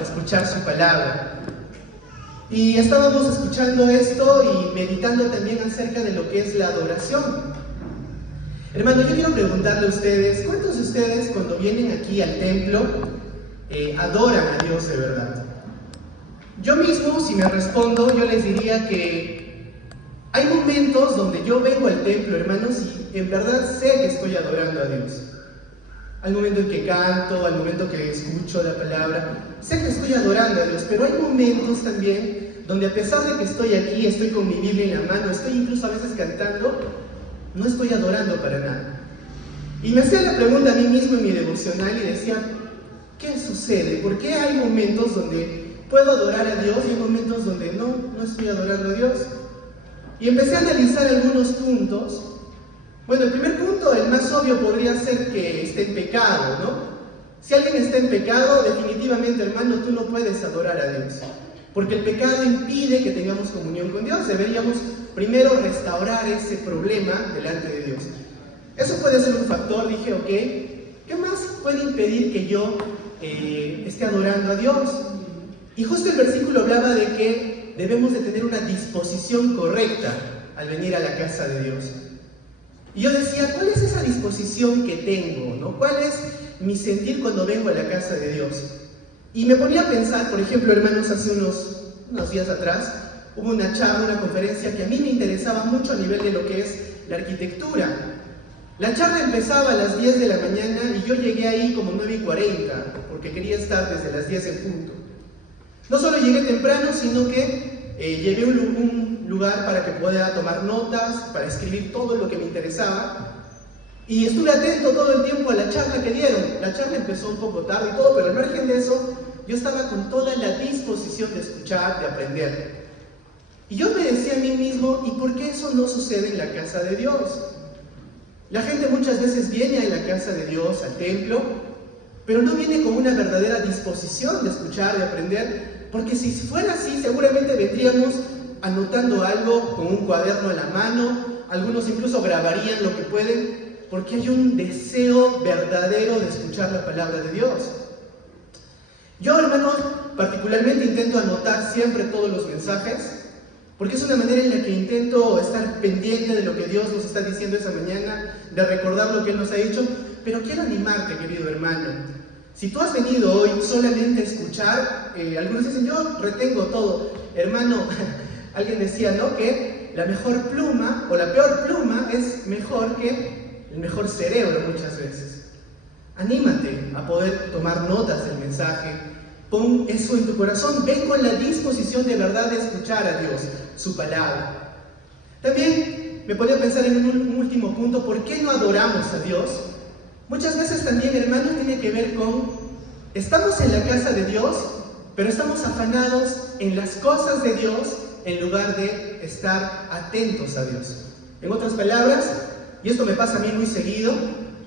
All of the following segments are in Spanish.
para escuchar su palabra. Y estábamos escuchando esto y meditando también acerca de lo que es la adoración. Hermanos, yo quiero preguntarle a ustedes, ¿cuántos de ustedes cuando vienen aquí al templo adoran a Dios de verdad? Yo mismo, si me respondo, yo les diría que hay momentos donde yo vengo al templo, hermanos, y en verdad sé que estoy adorando a Dios. Al momento en que canto, al momento que escucho la palabra, sé que estoy adorando a Dios, pero hay momentos también donde a pesar de que estoy aquí, estoy con mi Biblia en la mano, estoy incluso a veces cantando, no estoy adorando para nada. Y me hacía la pregunta a mí mismo en mi devocional y decía, ¿qué sucede? ¿Por qué hay momentos donde puedo adorar a Dios y hay momentos donde no estoy adorando a Dios? Y empecé a analizar algunos puntos. Bueno, el primer punto, el más obvio, podría ser que esté en pecado, ¿no? Si alguien está en pecado, definitivamente, hermano, tú no puedes adorar a Dios. Porque el pecado impide que tengamos comunión con Dios. Deberíamos primero restaurar ese problema delante de Dios. Eso puede ser un factor. Dije, ok, ¿qué más puede impedir que yo esté adorando a Dios? Y justo el versículo hablaba de que debemos de tener una disposición correcta al venir a la casa de Dios. Y yo decía, ¿cuál es esa disposición que tengo, ¿no? ¿Cuál es mi sentir cuando vengo a la casa de Dios? Y me ponía a pensar, por ejemplo, hermanos, hace unos días atrás, hubo una charla, una conferencia que a mí me interesaba mucho a nivel de lo que es la arquitectura. La charla empezaba a las 10 de la mañana y yo llegué ahí como 9:40, porque quería estar desde las 10 en punto. No solo llegué temprano, sino que llevé un lugar para que pueda tomar notas, para escribir todo lo que me interesaba. Y estuve atento todo el tiempo a la charla que dieron. La charla empezó un poco tarde y todo, pero al margen de eso, yo estaba con toda la disposición de escuchar, de aprender. Y yo me decía a mí mismo, ¿y por qué eso no sucede en la casa de Dios? La gente muchas veces viene a la casa de Dios, al templo, pero no viene con una verdadera disposición de escuchar, de aprender, porque si fuera así, seguramente vendríamos anotando algo con un cuaderno a la mano, algunos incluso grabarían lo que pueden, porque hay un deseo verdadero de escuchar la palabra de Dios. Yo, hermanos, particularmente intento anotar siempre todos los mensajes, porque es una manera en la que intento estar pendiente de lo que Dios nos está diciendo esa mañana, de recordar lo que Él nos ha dicho, pero quiero animarte, querido hermano. Si tú has venido hoy solamente a escuchar, algunos dicen, yo retengo todo. Hermano, alguien decía, ¿no?, que la mejor pluma, o la peor pluma, es mejor que el mejor cerebro muchas veces. Anímate a poder tomar notas del mensaje, pon eso en tu corazón, ven con la disposición de verdad de escuchar a Dios, su palabra. También me ponía a pensar en un último punto, ¿por qué no adoramos a Dios? Muchas veces también, hermanos, tiene que ver con, estamos en la casa de Dios, pero estamos afanados en las cosas de Dios en lugar de estar atentos a Dios. En otras palabras, y esto me pasa a mí muy seguido,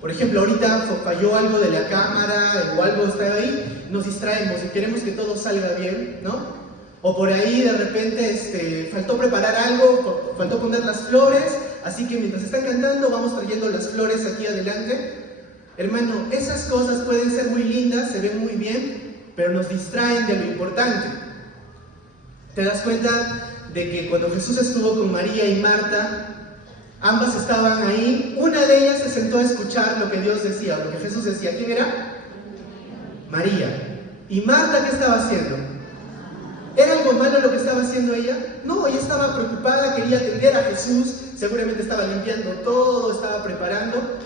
por ejemplo, ahorita falló algo de la cámara o algo está ahí, nos distraemos y queremos que todo salga bien, ¿no? O por ahí de repente faltó preparar algo, faltó poner las flores, así que mientras están cantando vamos trayendo las flores aquí adelante. Hermano, esas cosas pueden ser muy lindas, se ven muy bien, pero nos distraen de lo importante. ¿Te das cuenta de que cuando Jesús estuvo con María y Marta, ambas estaban ahí, una de ellas se sentó a escuchar lo que Dios decía, lo que Jesús decía? ¿Quién era? María. ¿Y Marta qué estaba haciendo? ¿Era algo malo lo que estaba haciendo ella? No, ella estaba preocupada, quería atender a Jesús, seguramente estaba limpiando todo, estaba preparando,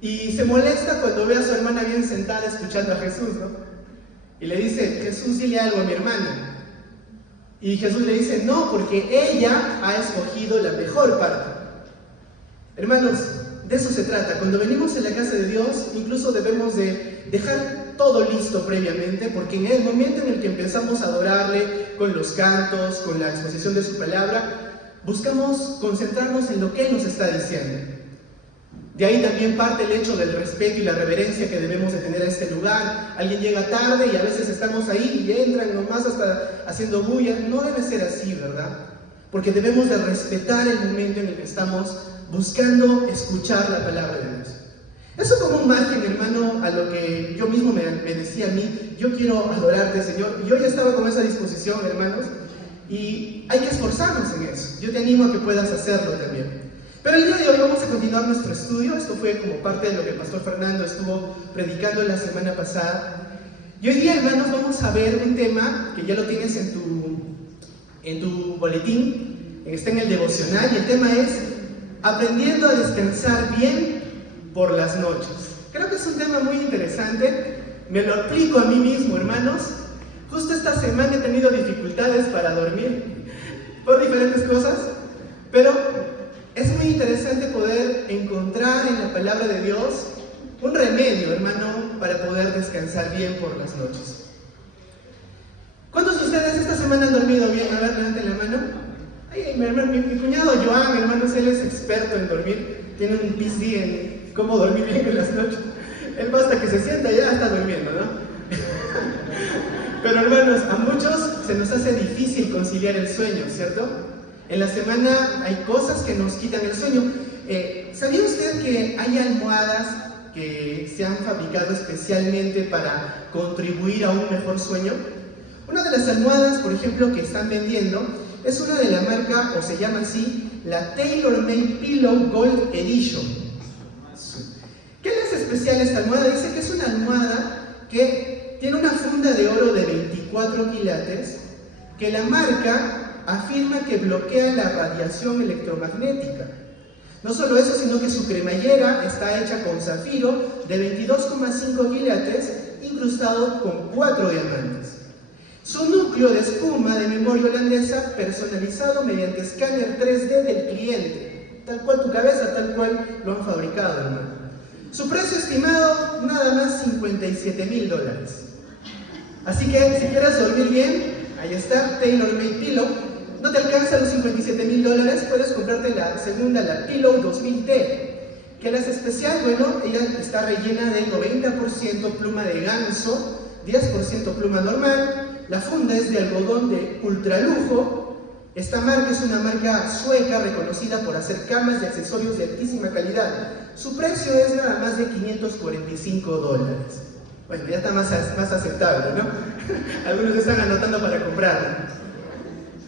y se molesta cuando ve a su hermana bien sentada escuchando a Jesús, ¿no? Y le dice, Jesús, dile algo a mi hermana. Y Jesús le dice, no, porque ella ha escogido la mejor parte. Hermanos, de eso se trata. Cuando venimos a la casa de Dios, incluso debemos de dejar todo listo previamente, porque en el momento en el que empezamos a adorarle con los cantos, con la exposición de su palabra, buscamos concentrarnos en lo que Él nos está diciendo. De ahí también parte el hecho del respeto y la reverencia que debemos de tener a este lugar. Alguien llega tarde y a veces estamos ahí y entran nomás hasta haciendo bulla. No debe ser así, ¿verdad? Porque debemos de respetar el momento en el que estamos buscando escuchar la palabra de Dios. Eso como un margen, hermano, a lo que yo mismo me decía a mí, yo quiero adorarte, Señor. Y yo ya estaba con esa disposición, hermanos, y hay que esforzarnos en eso. Yo te animo a que puedas hacerlo también. Pero el día de hoy vamos a continuar nuestro estudio. Esto fue como parte de lo que el pastor Fernando estuvo predicando la semana pasada. Y hoy día, hermanos, vamos a ver un tema que ya lo tienes en tu boletín, está en el devocional, y el tema es aprendiendo a descansar bien por las noches. Creo que es un tema muy interesante. Me lo aplico a mí mismo, hermanos. Justo esta semana he tenido dificultades para dormir por diferentes cosas, pero es muy interesante poder encontrar en la palabra de Dios un remedio, hermano, para poder descansar bien por las noches. ¿Cuántos de ustedes esta semana han dormido bien? A ver, levanten la mano. Ay, mi cuñado Joan, hermanos, él es experto en dormir. Tiene un PhD en cómo dormir bien en las noches. Él basta que se sienta y ya está durmiendo, ¿no? Pero hermanos, a muchos se nos hace difícil conciliar el sueño, ¿cierto? En la semana hay cosas que nos quitan el sueño. ¿Sabía usted que hay almohadas que se han fabricado especialmente para contribuir a un mejor sueño? Una de las almohadas, por ejemplo, que están vendiendo es una de la marca, o se llama así, la Tailor Made Pillow Gold Edition. ¿Qué le hace especial esta almohada? Dice que es una almohada que tiene una funda de oro de 24 quilates, que la marca afirma que bloquea la radiación electromagnética. No solo eso, sino que su cremallera está hecha con zafiro de 22,5 quilates, incrustado con 4 diamantes. Su núcleo de espuma de memoria holandesa personalizado mediante escáner 3D del cliente. Tal cual tu cabeza, tal cual lo han fabricado, hermano. Su precio estimado, nada más $57,000. Así que si quieres dormir bien, ahí está, Tailor Made Pillow. No te alcanza los $57,000, puedes comprarte la segunda, la Pillow 2000T. ¿Qué la hace especial? Bueno, ella está rellena de 90% pluma de ganso, 10% pluma normal. La funda es de algodón de ultralujo. Esta marca es una marca sueca reconocida por hacer camas y accesorios de altísima calidad. Su precio es nada más de $545. Bueno, ya está más aceptable, ¿no? Algunos están anotando para comprarlo.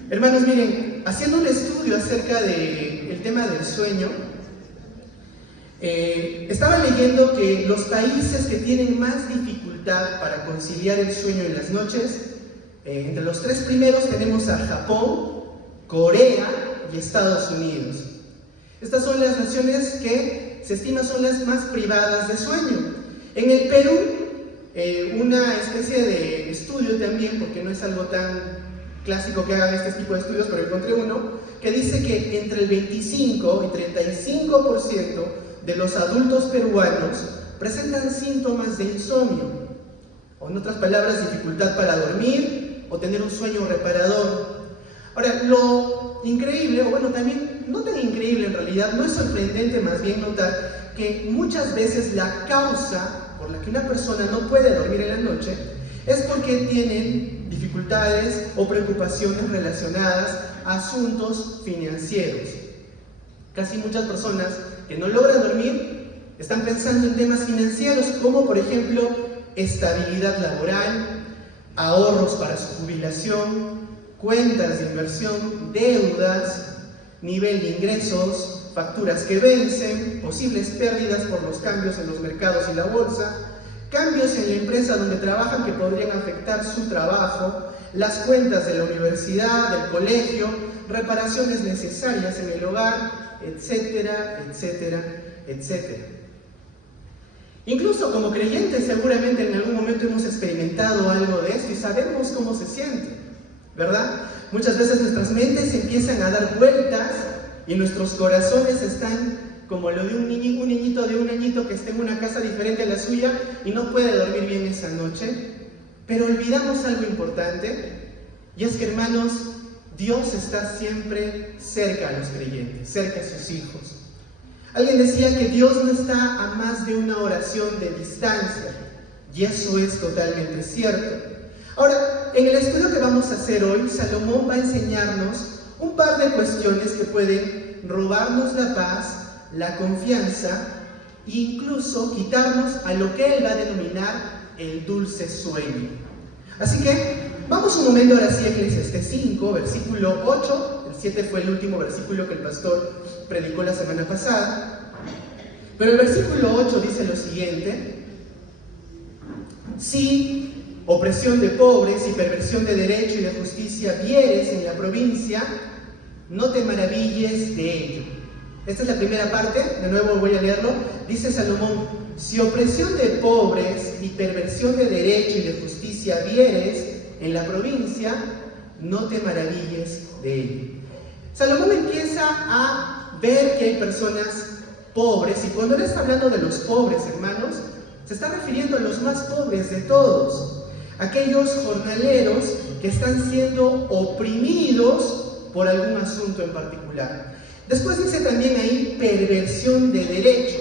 Hermanos, miren, haciendo un estudio acerca del tema del sueño, estaba leyendo que los países que tienen más dificultad para conciliar el sueño en las noches, entre los 3 primeros tenemos a Japón, Corea y Estados Unidos. Estas son las naciones que se estima son las más privadas de sueño. En el Perú, una especie de estudio también, porque no es algo tan clásico que hagan este tipo de estudios, pero encontré uno que dice que entre el 25 y 35% de los adultos peruanos presentan síntomas de insomnio, o en otras palabras, dificultad para dormir o tener un sueño reparador. Ahora, lo increíble, o bueno, también no tan increíble en realidad, no es sorprendente más bien notar que muchas veces la causa por la que una persona no puede dormir en la noche es porque tienen dificultades o preocupaciones relacionadas a asuntos financieros. Casi muchas personas que no logran dormir están pensando en temas financieros, como por ejemplo estabilidad laboral, ahorros para su jubilación, cuentas de inversión, deudas, nivel de ingresos, facturas que vencen, posibles pérdidas por los cambios en los mercados y la bolsa, cambios en la empresa donde trabajan que podrían afectar su trabajo, las cuentas de la universidad, del colegio, reparaciones necesarias en el hogar, etcétera, etcétera, etcétera. Incluso como creyentes seguramente en algún momento hemos experimentado algo de esto y sabemos cómo se siente, ¿verdad? Muchas veces nuestras mentes empiezan a dar vueltas y nuestros corazones están como lo de un niñito de un añito que está en una casa diferente a la suya y no puede dormir bien esa noche. Pero olvidamos algo importante, y es que, hermanos, Dios está siempre cerca a los creyentes, cerca a sus hijos. Alguien decía que Dios no está a más de una oración de distancia, y eso es totalmente cierto. Ahora, en el estudio que vamos a hacer hoy, Salomón va a enseñarnos un par de cuestiones que pueden robarnos la paz, la confianza e incluso quitarnos a lo que él va a denominar el dulce sueño. Así que vamos un momento ahora sí a Eclesiastés 5, versículo 8. El 7 fue el último versículo que el pastor predicó la semana pasada. Pero el versículo 8 dice lo siguiente: si opresión de pobres y perversión de derecho y de justicia vieres en la provincia, no te maravilles de ello. Esta es la primera parte, de nuevo voy a leerlo. Dice Salomón: si opresión de pobres y perversión de derecho y de justicia vieres en la provincia, no te maravilles de ello. Salomón empieza a ver que hay personas pobres, y cuando él está hablando de los pobres, hermanos, se está refiriendo a los más pobres de todos, aquellos jornaleros que están siendo oprimidos por algún asunto en particular. Después dice también ahí perversión de derecho.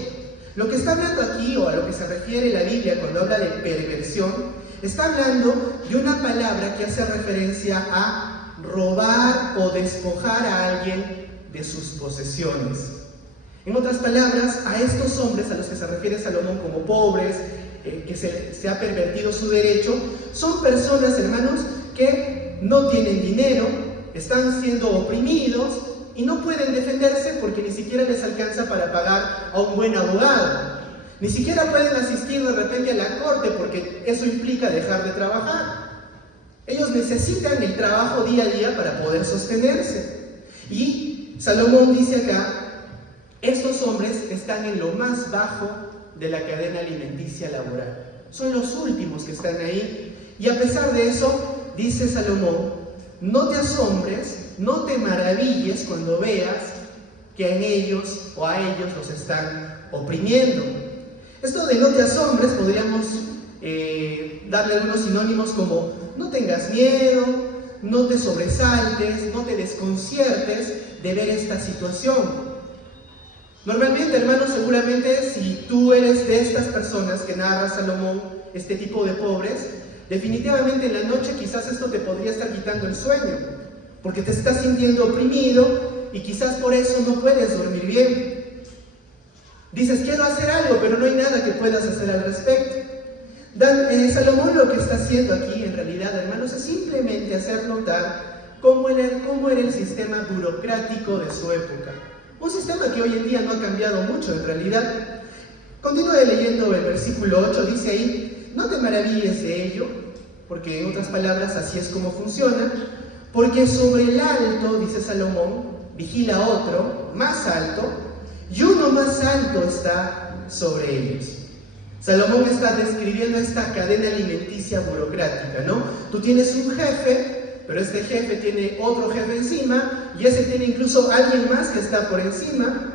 Lo que está hablando aquí, o a lo que se refiere la Biblia cuando habla de perversión, está hablando de una palabra que hace referencia a robar o despojar a alguien de sus posesiones. En otras palabras, a estos hombres a los que se refiere Salomón como pobres, que se ha pervertido su derecho, son personas, hermanos, que no tienen dinero, están siendo oprimidos y no pueden defenderse porque ni siquiera les alcanza para pagar a un buen abogado. Ni siquiera pueden asistir de repente a la corte porque eso implica dejar de trabajar. Ellos necesitan el trabajo día a día para poder sostenerse. Y Salomón dice acá: estos hombres están en lo más bajo de la cadena alimenticia laboral. Son los últimos que están ahí. Y a pesar de eso, dice Salomón: no te asombres, no te maravilles cuando veas que a ellos los están oprimiendo. Esto de no te asombres podríamos darle algunos sinónimos como: no tengas miedo, no te sobresaltes, no te desconciertes de ver esta situación. Normalmente, hermanos, seguramente si tú eres de estas personas que narra Salomón, este tipo de pobres, definitivamente en la noche quizás esto te podría estar quitando el sueño, porque te estás sintiendo oprimido y quizás por eso no puedes dormir bien. Dices: quiero hacer algo, pero no hay nada que puedas hacer al respecto. Salomón lo que está haciendo aquí, en realidad, hermanos, es simplemente hacer notar cómo era el sistema burocrático de su época. Un sistema que hoy en día no ha cambiado mucho, en realidad. Continúe leyendo el versículo 8, dice ahí: no te maravilles de ello, porque en otras palabras así es como funciona, porque sobre el alto, dice Salomón, vigila otro, más alto, y uno más alto está sobre ellos. Salomón está describiendo esta cadena alimenticia burocrática, ¿no? Tú tienes un jefe, pero este jefe tiene otro jefe encima, y ese tiene incluso alguien más que está por encima.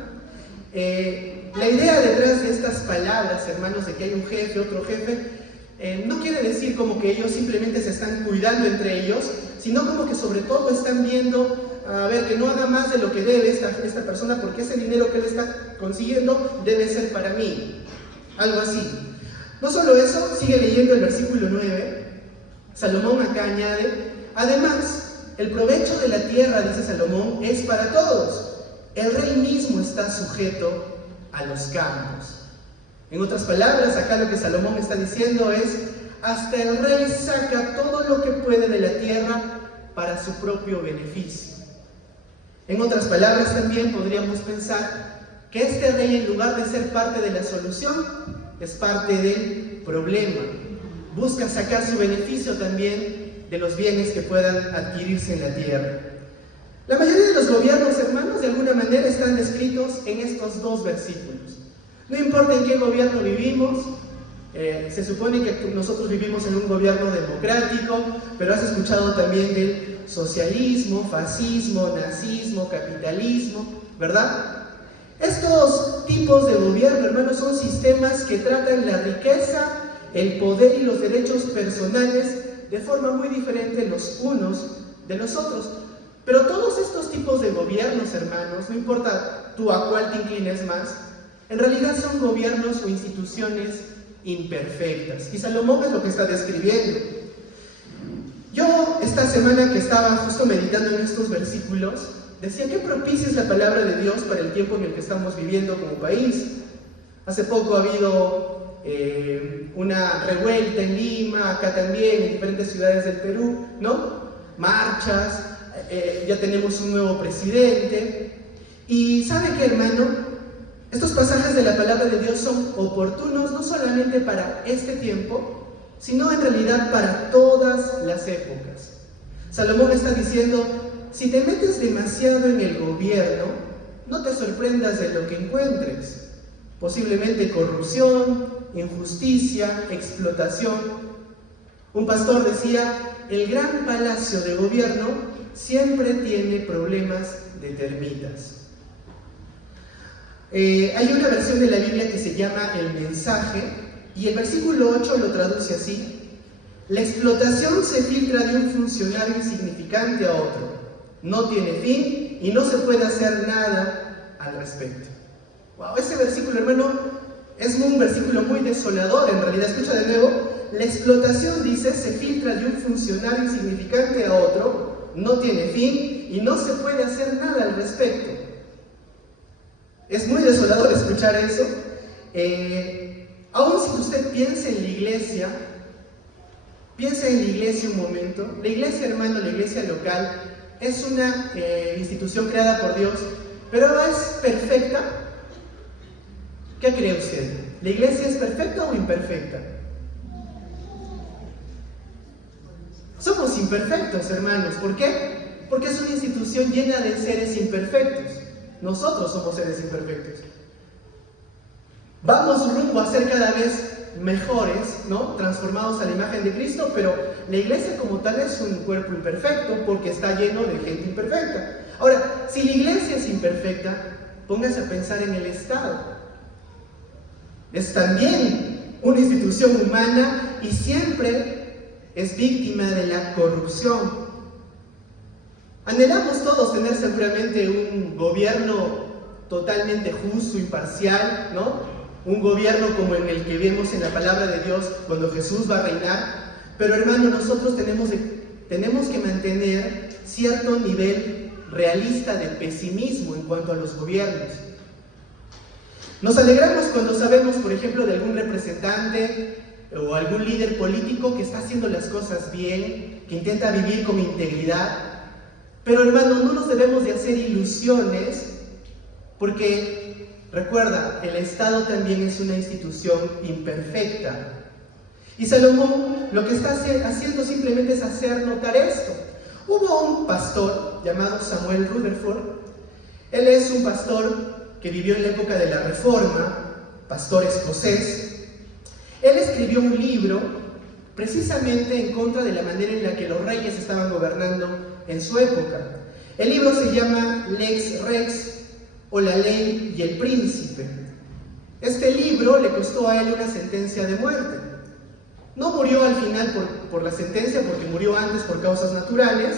La idea detrás de estas palabras, hermanos, de que hay un jefe, otro jefe, no quiere decir como que ellos simplemente se están cuidando entre ellos, sino como que sobre todo están viendo, a ver, que no haga más de lo que debe esta persona, porque ese dinero que él está consiguiendo debe ser para mí. Algo así. No solo eso, sigue leyendo el versículo 9. Salomón acá añade: además, el provecho de la tierra, dice Salomón, es para todos. El rey mismo está sujeto a los campos. En otras palabras, acá lo que Salomón está diciendo es: hasta el rey saca todo lo que puede de la tierra para su propio beneficio. En otras palabras, también podríamos pensar que este rey, en lugar de ser parte de la solución, es parte del problema. Busca sacar su beneficio también de los bienes que puedan adquirirse en la tierra. La mayoría de los gobiernos, hermanos, de alguna manera están descritos en estos dos versículos. No importa en qué gobierno vivimos, se supone que nosotros vivimos en un gobierno democrático, pero has escuchado también del socialismo, fascismo, nazismo, capitalismo, ¿verdad? Estos tipos de gobierno, hermanos, son sistemas que tratan la riqueza, el poder y los derechos personales de forma muy diferente los unos de los otros. Pero todos estos tipos de gobiernos, hermanos, no importa tú a cuál te inclines más, en realidad son gobiernos o instituciones imperfectas. Y Salomón es lo que está describiendo. Yo, esta semana que estaba justo meditando en estos versículos, decía: qué propicia es la palabra de Dios para el tiempo en el que estamos viviendo como país. Hace poco ha habido una revuelta en Lima, acá también, en diferentes ciudades del Perú, ¿no? Marchas, ya tenemos un nuevo presidente. Y ¿sabe qué, hermano? Estos pasajes de la palabra de Dios son oportunos no solamente para este tiempo, sino en realidad para todas las épocas. Salomón está diciendo, si te metes demasiado en el gobierno, no te sorprendas de lo que encuentres. Posiblemente corrupción, injusticia, explotación. Un pastor decía, el gran palacio de gobierno siempre tiene problemas de termitas. Hay una versión de la Biblia que se llama El Mensaje, y el versículo 8 lo traduce así: la explotación se filtra de un funcionario insignificante a otro, no tiene fin y no se puede hacer nada al respecto. Wow, ese versículo, hermano, es un versículo muy desolador. En realidad, escucha de nuevo: la explotación, dice, se filtra de un funcionario insignificante a otro, no tiene fin y no se puede hacer nada al respecto. Es muy desolador escuchar eso. Aún si usted piensa en la iglesia, piensa en la iglesia un momento. La iglesia, hermano, la iglesia local, es una institución creada por Dios, pero ¿es perfecta? ¿Qué cree usted? ¿La iglesia es perfecta o imperfecta? Somos imperfectos, hermanos. ¿Por qué? Porque es una institución llena de seres imperfectos. Nosotros somos seres imperfectos. Vamos rumbo a ser cada vez mejores, ¿no? Transformados a la imagen de Cristo, pero la iglesia como tal es un cuerpo imperfecto porque está lleno de gente imperfecta. Ahora, si la iglesia es imperfecta, póngase a pensar en el Estado. Es también una institución humana y siempre es víctima de la corrupción. Anhelamos todos tener seguramente un gobierno totalmente justo, imparcial, ¿no? Un gobierno como en el que vemos en la palabra de Dios cuando Jesús va a reinar. Pero, hermano, nosotros tenemos que mantener cierto nivel realista de pesimismo en cuanto a los gobiernos. Nos alegramos cuando sabemos, por ejemplo, de algún representante o algún líder político que está haciendo las cosas bien, que intenta vivir con integridad. Pero, hermano, no nos debemos de hacer ilusiones, porque, recuerda, el Estado también es una institución imperfecta. Y Salomón lo que está haciendo simplemente es hacer notar esto. Hubo un pastor llamado Samuel Rutherford. Él es un pastor que vivió en la época de la Reforma, pastor escocés. Él escribió un libro precisamente en contra de la manera en la que los reyes estaban gobernando en su época. El libro se llama Lex Rex, o La Ley y el Príncipe. Este libro le costó a él una sentencia de muerte. No murió al final por la sentencia, porque murió antes por causas naturales,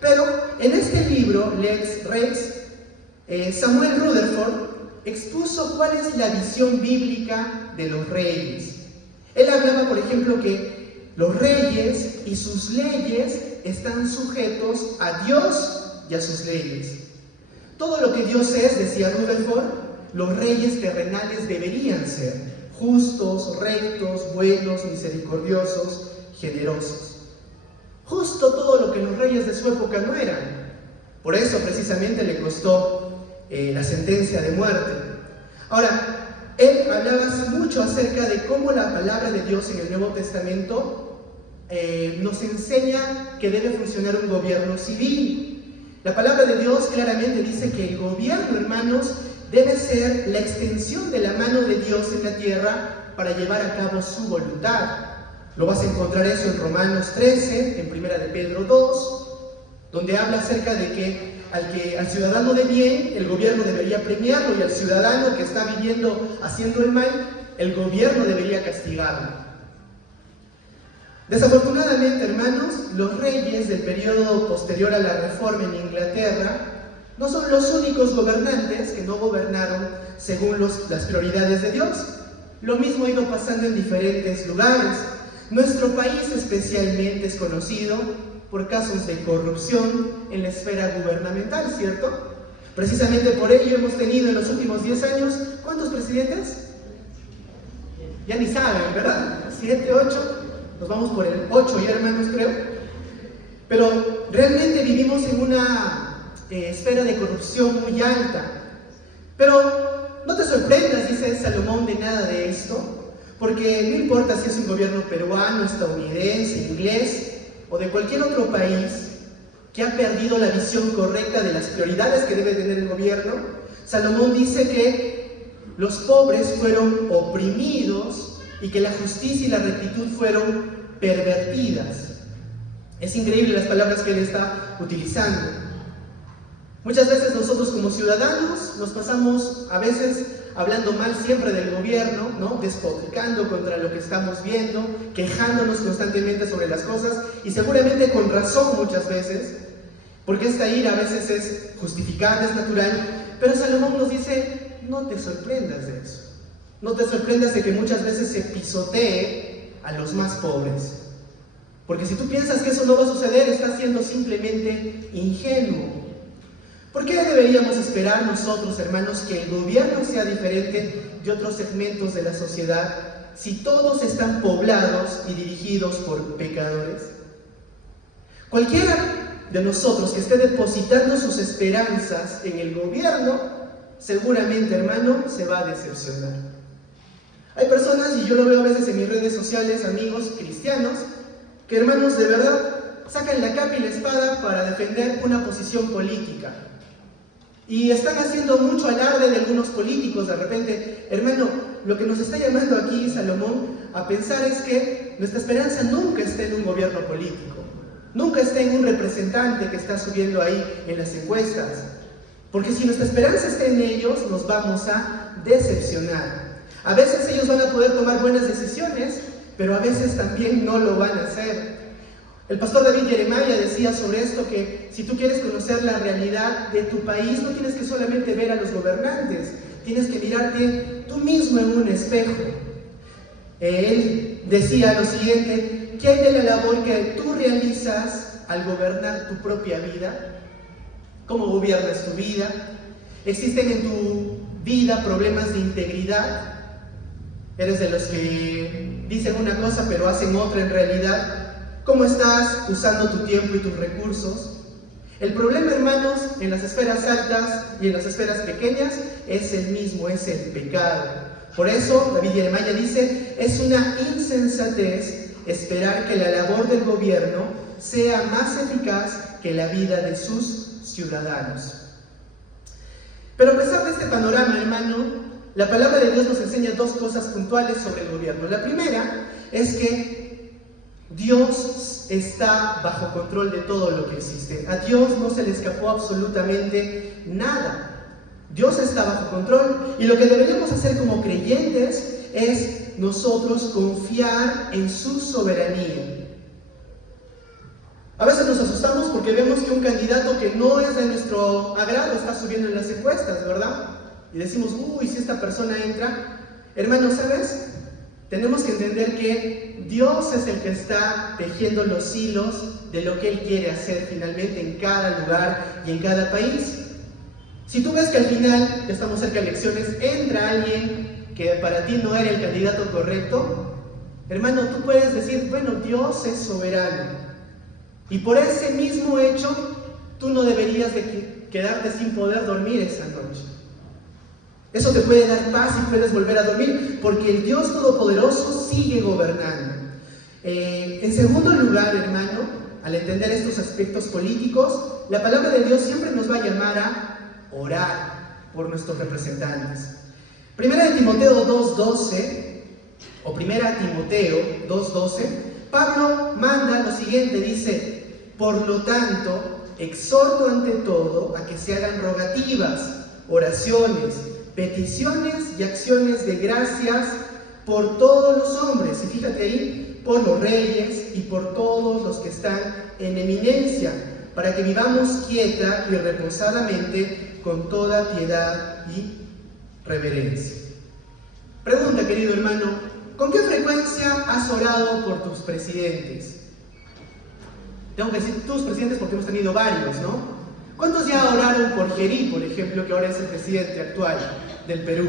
pero en este libro, Lex Rex, Samuel Rutherford expuso cuál es la visión bíblica de los reyes. Él hablaba, por ejemplo, que los reyes y sus leyes están sujetos a Dios y a sus leyes. Todo lo que Dios es, decía Rutherford, los reyes terrenales deberían ser: justos, rectos, buenos, misericordiosos, generosos. Justo todo lo que los reyes de su época no eran. Por eso precisamente le costó la sentencia de muerte. Ahora, él hablaba mucho acerca de cómo la palabra de Dios en el Nuevo Testamento nos enseña que debe funcionar un gobierno civil. La palabra de Dios claramente dice que el gobierno, hermanos, debe ser la extensión de la mano de Dios en la tierra para llevar a cabo su voluntad. Lo vas a encontrar eso en Romanos 13, en 1 de Pedro 2, donde habla acerca de que al ciudadano de bien, el gobierno debería premiarlo, y al ciudadano que está viviendo haciendo el mal, el gobierno debería castigarlo. Desafortunadamente, hermanos, los reyes del periodo posterior a la Reforma en Inglaterra no son los únicos gobernantes que no gobernaron según las prioridades de Dios. Lo mismo ha ido pasando en diferentes lugares. Nuestro país especialmente es conocido por casos de corrupción en la esfera gubernamental, ¿cierto? Precisamente por ello hemos tenido en los últimos 10 años, ¿cuántos presidentes? Ya ni saben, ¿verdad? 7, 8, nos vamos por el 8 ya, hermanos, creo. Pero realmente vivimos en una esfera de corrupción muy alta. Pero no te sorprendas, dice Salomón, de nada de esto, porque no importa si es un gobierno peruano, estadounidense, inglés o de cualquier otro país que ha perdido la visión correcta de las prioridades que debe tener el gobierno. Salomón dice que los pobres fueron oprimidos y que la justicia y la rectitud fueron pervertidas. Es increíble las palabras que él está utilizando. Muchas veces nosotros como ciudadanos nos pasamos a veces hablando mal siempre del gobierno, ¿no? Despotricando contra lo que estamos viendo, quejándonos constantemente sobre las cosas, y seguramente con razón muchas veces, porque esta ira a veces es justificada, es natural, pero Salomón nos dice, no te sorprendas de eso. No te sorprendas de que muchas veces se pisotee a los más pobres. Porque si tú piensas que eso no va a suceder, estás siendo simplemente ingenuo. ¿Por qué deberíamos esperar nosotros, hermanos, que el gobierno sea diferente de otros segmentos de la sociedad si todos están poblados y dirigidos por pecadores? Cualquiera de nosotros que esté depositando sus esperanzas en el gobierno, seguramente, hermano, se va a decepcionar. Hay personas, y yo lo veo a veces en mis redes sociales, amigos cristianos, que, hermanos, de verdad sacan la capa y la espada para defender una posición política. Y están haciendo mucho alarde de algunos políticos de repente. Hermano, lo que nos está llamando aquí Salomón a pensar es que nuestra esperanza nunca está en un gobierno político. Nunca está en un representante que está subiendo ahí en las encuestas. Porque si nuestra esperanza está en ellos, nos vamos a decepcionar. A veces ellos van a poder tomar buenas decisiones, pero a veces también no lo van a hacer. El pastor David Jeremiah decía sobre esto que si tú quieres conocer la realidad de tu país, no tienes que solamente ver a los gobernantes, tienes que mirarte tú mismo en un espejo. Él decía lo siguiente: ¿qué hay de la labor que tú realizas al gobernar tu propia vida? ¿Cómo gobiernas tu vida? ¿Existen en tu vida problemas de integridad? ¿Eres de los que dicen una cosa pero hacen otra en realidad? ¿Cómo estás usando tu tiempo y tus recursos? El problema, hermanos, en las esferas altas y en las esferas pequeñas es el mismo, es el pecado. Por eso, David Jeremiah dice, es una insensatez esperar que la labor del gobierno sea más eficaz que la vida de sus ciudadanos. Pero a pesar de este panorama, hermano, la palabra de Dios nos enseña dos cosas puntuales sobre el gobierno. La primera es que Dios está bajo control de todo lo que existe. A Dios no se le escapó absolutamente nada. Dios está bajo control y lo que deberíamos hacer como creyentes es nosotros confiar en su soberanía. A veces nos asustamos porque vemos que un candidato que no es de nuestro agrado está subiendo en las encuestas, ¿verdad? Y decimos, uy, si esta persona entra. Hermano, ¿sabes? Tenemos que entender que Dios es el que está tejiendo los hilos de lo que Él quiere hacer finalmente en cada lugar y en cada país. Si tú ves que al final, ya estamos cerca de elecciones, entra alguien que para ti no era el candidato correcto, hermano, tú puedes decir, bueno, Dios es soberano. Y por ese mismo hecho, tú no deberías de quedarte sin poder dormir esa noche. Eso te puede dar paz y puedes volver a dormir, porque el Dios Todopoderoso sigue gobernando. En segundo lugar, hermano, al entender estos aspectos políticos, la palabra de Dios siempre nos va a llamar a orar por nuestros representantes. Primera de Timoteo 2:12, o Primera Timoteo 2:12, Pablo manda lo siguiente, dice, por lo tanto, exhorto ante todo a que se hagan rogativas, oraciones, peticiones y acciones de gracias por todos los hombres, y fíjate ahí, por los reyes y por todos los que están en eminencia, para que vivamos quieta y reposadamente con toda piedad y reverencia. Pregunta, querido hermano, ¿con qué frecuencia has orado por tus presidentes? Tengo que decir tus presidentes porque hemos tenido varios, ¿no? ¿Cuántos ya oraron por Gerí, por ejemplo, que ahora es el presidente actual del Perú?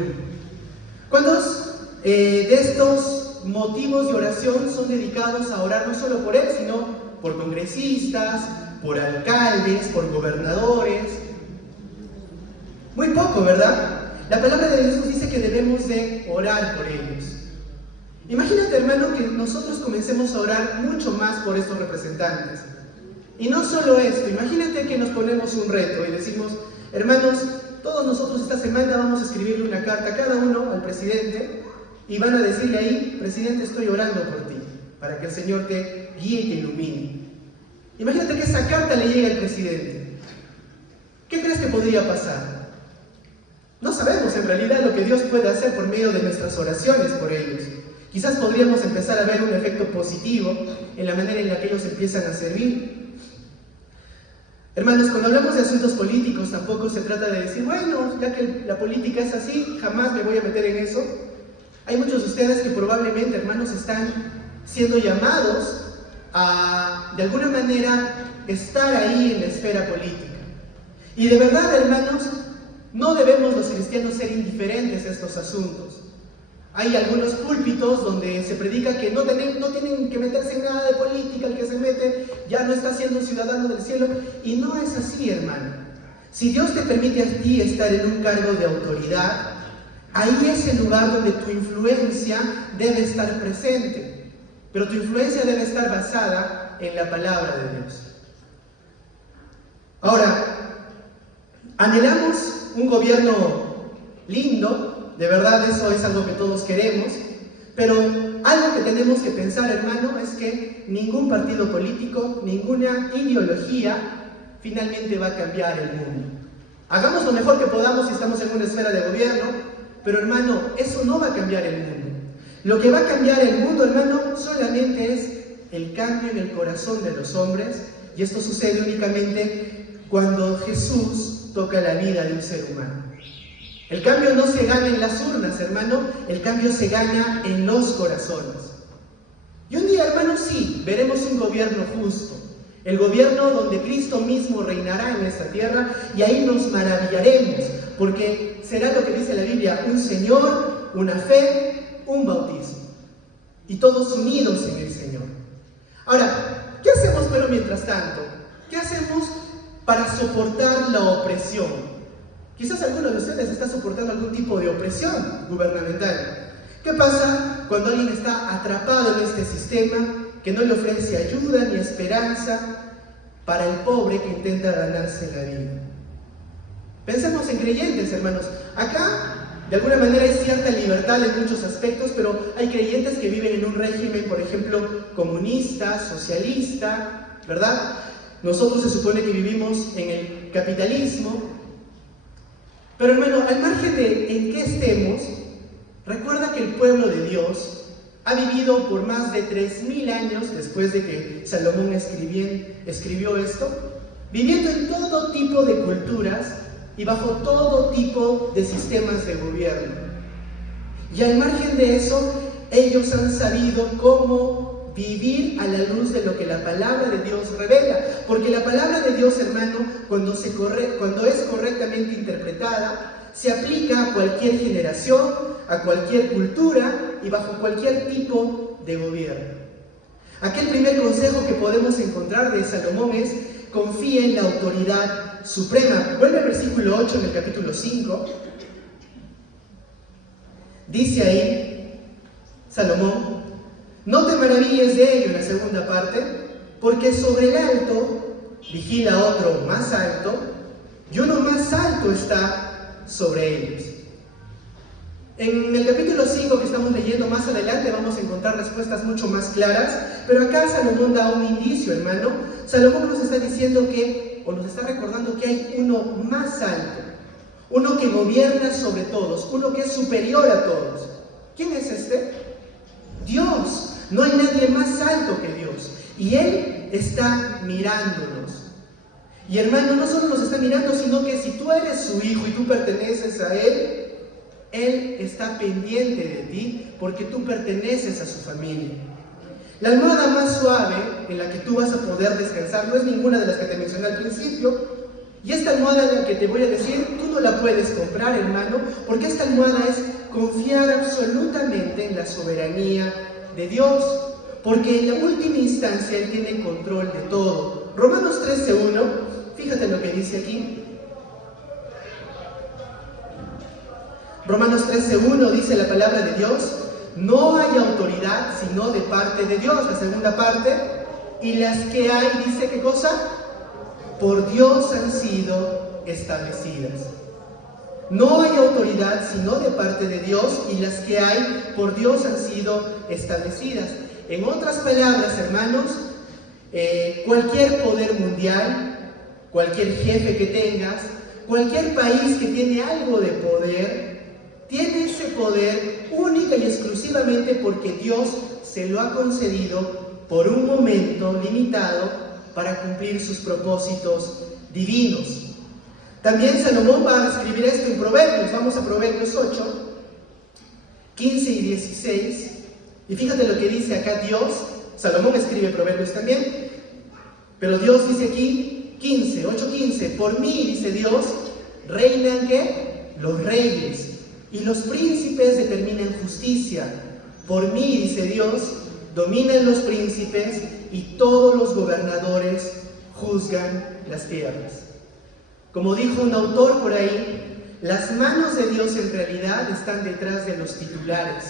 ¿Cuántos de estos motivos de oración son dedicados a orar no solo por él, sino por congresistas, por alcaldes, por gobernadores. Muy poco, ¿verdad? La palabra de Dios nos dice que debemos de orar por ellos. Imagínate, hermano, que nosotros comencemos a orar mucho más por estos representantes. Y no solo esto, imagínate que nos ponemos un reto y decimos, hermanos, todos nosotros esta semana vamos a escribirle una carta cada uno al presidente y van a decirle ahí, presidente, estoy orando por ti, para que el Señor te guíe y te ilumine. Imagínate que esa carta le llegue al presidente. ¿Qué crees que podría pasar? No sabemos en realidad lo que Dios puede hacer por medio de nuestras oraciones por ellos. Quizás podríamos empezar a ver un efecto positivo en la manera en la que ellos empiezan a servir. Hermanos, cuando hablamos de asuntos políticos tampoco se trata de decir, bueno, ya que la política es así, jamás me voy a meter en eso. Hay muchos de ustedes que probablemente, hermanos, están siendo llamados a, de alguna manera, estar ahí en la esfera política. Y de verdad, hermanos, no debemos los cristianos ser indiferentes a estos asuntos. Hay algunos púlpitos donde se predica que no tienen que meterse en nada de política, el que se mete ya no está siendo un ciudadano del cielo, y no es así, hermano. Si Dios te permite a ti estar en un cargo de autoridad, ahí es el lugar donde tu influencia debe estar presente, pero tu influencia debe estar basada en la palabra de Dios. Ahora, anhelamos un gobierno lindo. De verdad, eso es algo que todos queremos, pero algo que tenemos que pensar, hermano, es que ningún partido político, ninguna ideología finalmente va a cambiar el mundo. Hagamos lo mejor que podamos si estamos en una esfera de gobierno, pero hermano, eso no va a cambiar el mundo. Lo que va a cambiar el mundo, hermano, solamente es el cambio en el corazón de los hombres, y esto sucede únicamente cuando Jesús toca la vida de un ser humano. El cambio no se gana en las urnas, hermano, el cambio se gana en los corazones. Y un día, hermano, sí, veremos un gobierno justo, el gobierno donde Cristo mismo reinará en esta tierra, y ahí nos maravillaremos, porque será lo que dice la Biblia, un Señor, una fe, un bautismo, y todos unidos en el Señor. Ahora, ¿qué hacemos pero mientras tanto? ¿Qué hacemos para soportar la opresión? Quizás alguno de ustedes está soportando algún tipo de opresión gubernamental. ¿Qué pasa cuando alguien está atrapado en este sistema que no le ofrece ayuda ni esperanza para el pobre que intenta ganarse la vida? Pensemos en creyentes, hermanos. Acá, de alguna manera, hay cierta libertad en muchos aspectos, pero hay creyentes que viven en un régimen, por ejemplo, comunista, socialista, ¿verdad? Nosotros se supone que vivimos en el capitalismo. Pero hermano, al margen de en qué estemos, recuerda que el pueblo de Dios ha vivido por más de 3000 años después de que Salomón escribió esto, viviendo en todo tipo de culturas y bajo todo tipo de sistemas de gobierno. Y al margen de eso, ellos han sabido cómo vivir a la luz de lo que la palabra de Dios revela, porque la palabra de Dios, hermano, cuando es correctamente interpretada, se aplica a cualquier generación, a cualquier cultura y bajo cualquier tipo de gobierno. Aquel primer consejo que podemos encontrar de Salomón es: confía en la autoridad suprema. Vuelve al versículo 8 en el capítulo 5. Dice ahí Salomón: no te maravilles de ello, en la segunda parte, porque sobre el alto vigila otro más alto, y uno más alto está sobre ellos. En el capítulo 5 que estamos leyendo más adelante vamos a encontrar respuestas mucho más claras, pero acá Salomón da un indicio, hermano. Salomón nos está diciendo que, o nos está recordando que hay uno más alto, uno que gobierna sobre todos, uno que es superior a todos. ¿Quién es este? Dios. No hay nadie más alto que Dios, y Él está mirándonos. Y hermano, no solo nos está mirando, sino que si tú eres su hijo y tú perteneces a Él, Él está pendiente de ti, porque tú perteneces a su familia. La almohada más suave en la que tú vas a poder descansar no es ninguna de las que te mencioné al principio, y esta almohada en la que te voy a decir, tú no la puedes comprar, hermano, porque esta almohada es confiar absolutamente en la soberanía de Dios, porque en la última instancia Él tiene control de todo. Romanos 13:1, fíjate lo que dice aquí. Romanos 13:1 dice la palabra de Dios: no hay autoridad sino de parte de Dios, la segunda parte, y las que hay, dice, ¿qué cosa? Por Dios han sido establecidas. No hay autoridad sino de parte de Dios, y las que hay por Dios han sido establecidas. En otras palabras, hermanos, cualquier poder mundial, cualquier jefe que tengas, cualquier país que tiene algo de poder, tiene ese poder única y exclusivamente porque Dios se lo ha concedido por un momento limitado para cumplir sus propósitos divinos. También Salomón va a escribir esto en Proverbios. Vamos a Proverbios 8, 15 y 16. Y fíjate lo que dice acá Dios. Salomón escribe Proverbios también. Pero Dios dice aquí, 8:15. Por mí, dice Dios, reinan ¿qué? Los reyes. Y los príncipes determinan justicia. Por mí, dice Dios, dominan los príncipes y todos los gobernadores juzgan las tierras. Como dijo un autor por ahí, las manos de Dios en realidad están detrás de los titulares.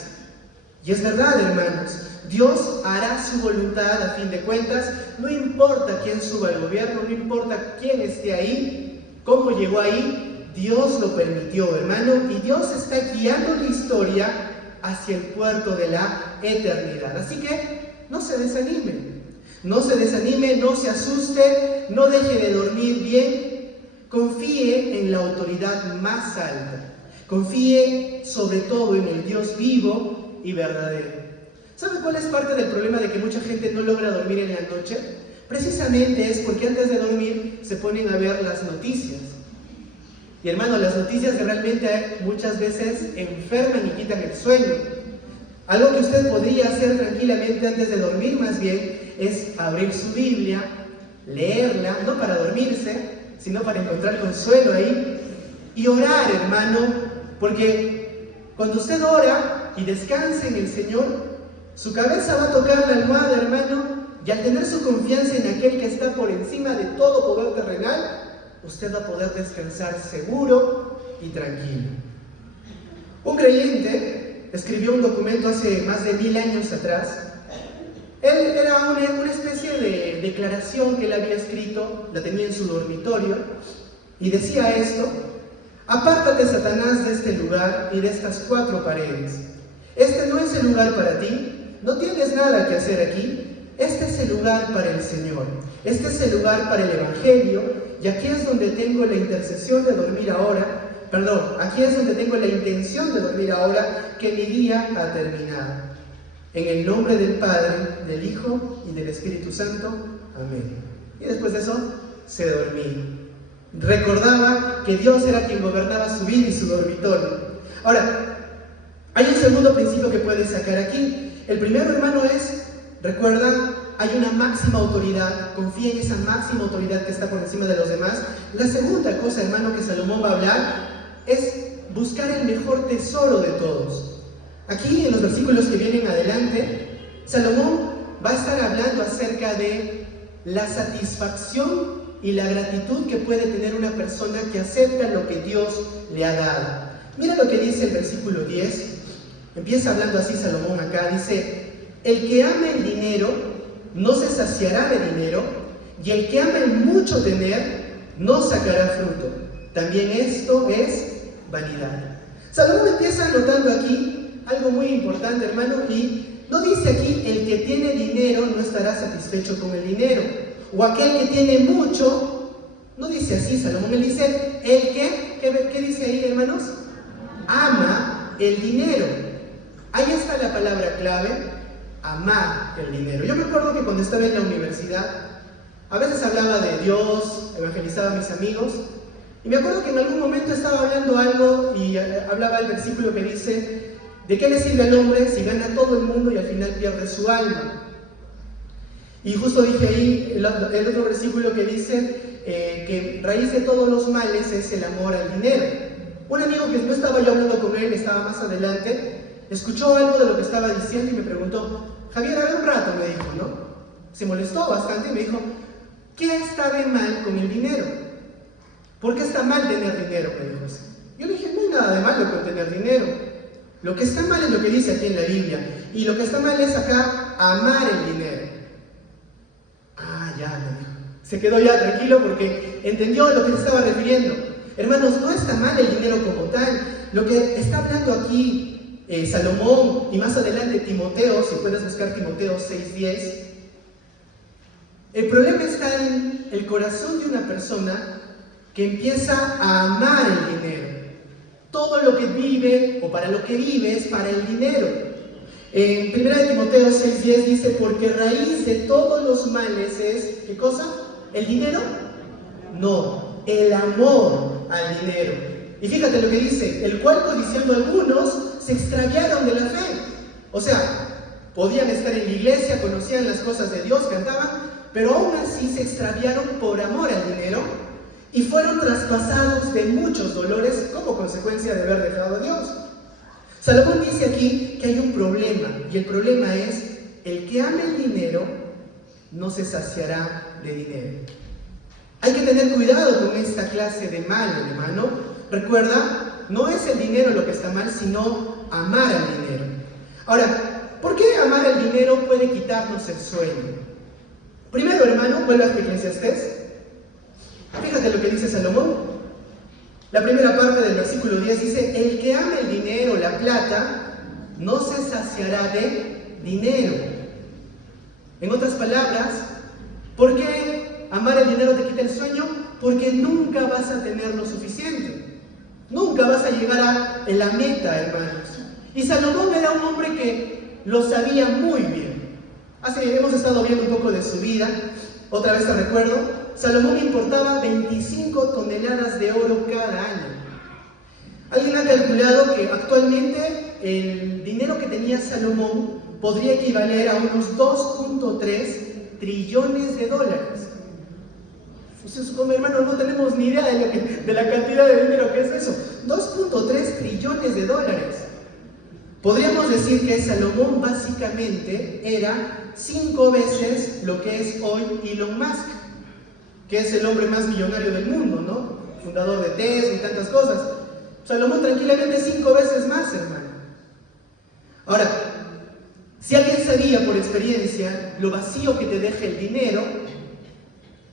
Y es verdad, hermanos, Dios hará su voluntad a fin de cuentas, no importa quién suba al gobierno, no importa quién esté ahí, cómo llegó ahí, Dios lo permitió, hermano, y Dios está guiando la historia hacia el puerto de la eternidad. Así que no se desanime, no se asuste, no deje de dormir bien. Confíe en la autoridad más alta. Confíe sobre todo en el Dios vivo y verdadero. ¿Sabe cuál es parte del problema de que mucha gente no logra dormir en la noche? Precisamente es porque antes de dormir se ponen a ver las noticias. Y hermano, las noticias realmente muchas veces enferman y quitan el sueño. Algo que usted podría hacer tranquilamente antes de dormir más bien es abrir su Biblia, leerla, no para dormirse, sino para encontrar consuelo ahí, y orar, hermano, porque cuando usted ora y descanse en el Señor, su cabeza va a tocar la almohada, hermano, y al tener su confianza en aquel que está por encima de todo poder terrenal, usted va a poder descansar seguro y tranquilo. Un creyente escribió un documento hace más de 1000 años atrás. Él era una especie de declaración que él había escrito, la tenía en su dormitorio, y decía esto: apártate, Satanás, de este lugar y de estas 4 paredes. Este no es el lugar para ti, no tienes nada que hacer aquí. Este es el lugar para el Señor, este es el lugar para el Evangelio, y aquí es donde tengo la intercesión de dormir ahora, aquí es donde tengo la intención de dormir ahora, que mi día ha terminado. En el nombre del Padre, del Hijo y del Espíritu Santo. Amén. Y después de eso, se dormía. Recordaba que Dios era quien gobernaba su vida y su dormitorio. Ahora, hay un segundo principio que puedes sacar aquí. El primero, hermano, es, recuerda, hay una máxima autoridad. Confía en esa máxima autoridad que está por encima de los demás. La segunda cosa, hermano, que Salomón va a hablar es buscar el mejor tesoro de todos. Aquí en los versículos que vienen adelante, Salomón va a estar hablando acerca de la satisfacción y la gratitud que puede tener una persona que acepta lo que Dios le ha dado. Mira lo que dice el versículo 10. Empieza hablando así Salomón acá. Dice: el que ama el dinero no se saciará de dinero, y el que ama el mucho tener no sacará fruto. También esto es vanidad. Salomón empieza anotando aquí algo muy importante, hermano, y no dice aquí el que tiene dinero no estará satisfecho con el dinero, o aquel que tiene mucho, no dice así Salomón. Él dice el que, ¿qué dice ahí, hermanos? Ama el dinero. Ahí está la palabra clave, amar el dinero. Yo me acuerdo que cuando estaba en la universidad, a veces hablaba de Dios, evangelizaba a mis amigos, y me acuerdo que en algún momento estaba hablando algo y hablaba el versículo que dice: ¿de qué le sirve al hombre si gana todo el mundo y al final pierde su alma? Y justo dije ahí el otro versículo que dice que raíz de todos los males es el amor al dinero. Un amigo que no estaba yo hablando con él, estaba más adelante, escuchó algo de lo que estaba diciendo y me preguntó, Javier, a ver un rato, me dijo, ¿no? Se molestó bastante y me dijo, ¿qué está de mal con el dinero? ¿Por qué está mal tener dinero? Me dijo así. Yo le dije, no hay nada de malo con tener dinero. Lo que está mal es lo que dice aquí en la Biblia. Y lo que está mal es acá amar el dinero. Ah, ya, me dijo. Se quedó ya tranquilo porque entendió a lo que se estaba refiriendo. Hermanos, no está mal el dinero como tal. Lo que está hablando aquí Salomón y más adelante Timoteo, si puedes buscar Timoteo 6:10, el problema está en el corazón de una persona que empieza a amar el dinero. Todo lo que vive o para lo que vive es para el dinero. En 1 Timoteo 6:10 dice, porque raíz de todos los males es, ¿qué cosa? ¿El dinero? No, el amor al dinero. Y fíjate lo que dice, el cual codiciando algunos se extraviaron de la fe. O sea, podían estar en la iglesia, conocían las cosas de Dios, cantaban, pero aún así se extraviaron por amor al dinero y fueron traspasados de muchos dolores como consecuencia de haber dejado a Dios. Salomón dice aquí que hay un problema, y el problema es, el que ame el dinero no se saciará de dinero. Hay que tener cuidado con esta clase de mal, hermano. Recuerda, no es el dinero lo que está mal, sino amar al dinero. Ahora, ¿por qué amar al dinero puede quitarnos el sueño? Primero, hermano, vuelve a Eclesiastés. Fíjate lo que dice Salomón. La primera parte del versículo 10 dice, el que ame el dinero, la plata, no se saciará de dinero. En otras palabras, ¿por qué amar el dinero te quita el sueño? Porque nunca vas a tener lo suficiente. Nunca vas a llegar a la meta, hermanos. Y Salomón era un hombre que lo sabía muy bien. Hemos estado viendo un poco de su vida. Otra vez te recuerdo, Salomón importaba 25 toneladas de oro cada año. Alguien ha calculado que actualmente el dinero que tenía Salomón podría equivaler a unos 2.3 trillones de dólares. Entonces, como hermanos, no tenemos ni idea de la cantidad de dinero que es eso. 2.3 trillones de dólares. Podríamos decir que Salomón básicamente era 5 veces lo que es hoy Elon Musk, que es el hombre más millonario del mundo, ¿no? Fundador de Tesla y tantas cosas. Salomón tranquilamente 5 veces más, hermano. Ahora, si alguien sabía por experiencia lo vacío que te deja el dinero,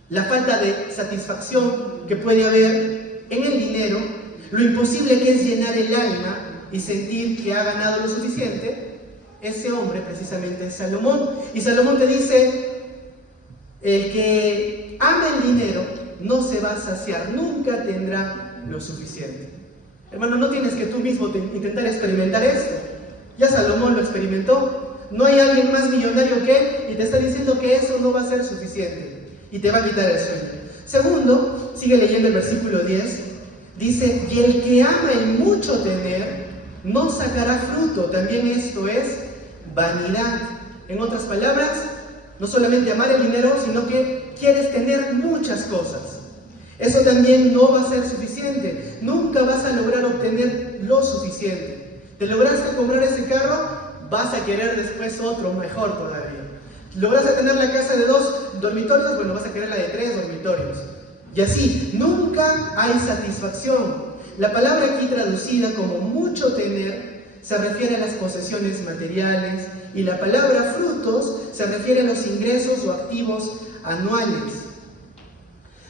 la falta de satisfacción que puede haber en el dinero, lo imposible que es llenar el alma y sentir que ha ganado lo suficiente, ese hombre precisamente es Salomón. Y Salomón te dice, el que ama el dinero no se va a saciar, nunca tendrá lo suficiente. Hermano, no tienes que tú mismo intentar experimentar esto. Ya Salomón lo experimentó. No hay alguien más millonario que él y te está diciendo que eso no va a ser suficiente y te va a quitar el sueño. Segundo, sigue leyendo el versículo 10, dice, y el que ama el mucho tener no sacará fruto. También esto es vanidad. En otras palabras, no solamente amar el dinero, sino que quieres tener muchas cosas. Eso también no va a ser suficiente. Nunca vas a lograr obtener lo suficiente. Te lograste comprar ese carro, vas a querer después otro mejor todavía. Lograste tener la casa de 2 dormitorios, bueno, vas a querer la de 3 dormitorios. Y así, nunca hay satisfacción. La palabra aquí traducida como mucho tener se refiere a las posesiones materiales y la palabra frutos se refiere a los ingresos o activos anuales.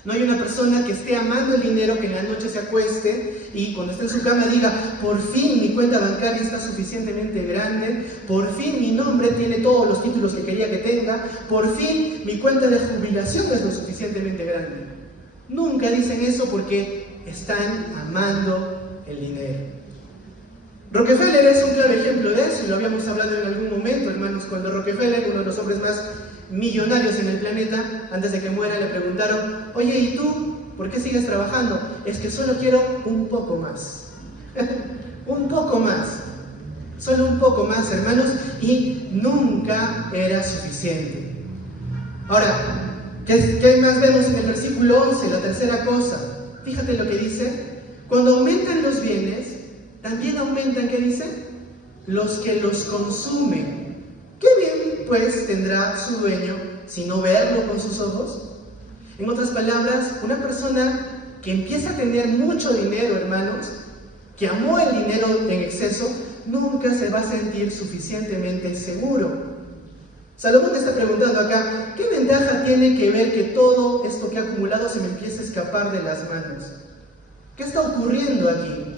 No hay una persona que esté amando el dinero que en la noche se acueste y cuando esté en su cama diga, por fin mi cuenta bancaria está suficientemente grande, por fin mi nombre tiene todos los títulos que quería que tenga, por fin mi cuenta de jubilación es lo suficientemente grande. Nunca dicen eso porque están amando el dinero. Rockefeller es un claro ejemplo de eso y lo habíamos hablado en algún momento, hermanos, cuando Rockefeller, uno de los hombres más millonarios en el planeta, antes de que muera le preguntaron, oye, ¿y tú por qué sigues trabajando? Es que solo quiero un poco más. Un poco más. Solo un poco más, hermanos, y nunca era suficiente. Ahora, ¿qué más vemos en el versículo 11? La tercera cosa. Fíjate lo que dice. Cuando aumentan los bienes, también aumentan, ¿qué dice? Los que los consumen. ¿Qué bien, pues, tendrá su dueño si no verlo con sus ojos? En otras palabras, una persona que empieza a tener mucho dinero, hermanos, que amó el dinero en exceso, nunca se va a sentir suficientemente seguro. Salomón te está preguntando acá, ¿qué ventaja tiene que ver que todo esto que ha acumulado se me empiece a escapar de las manos? ¿Qué está ocurriendo aquí?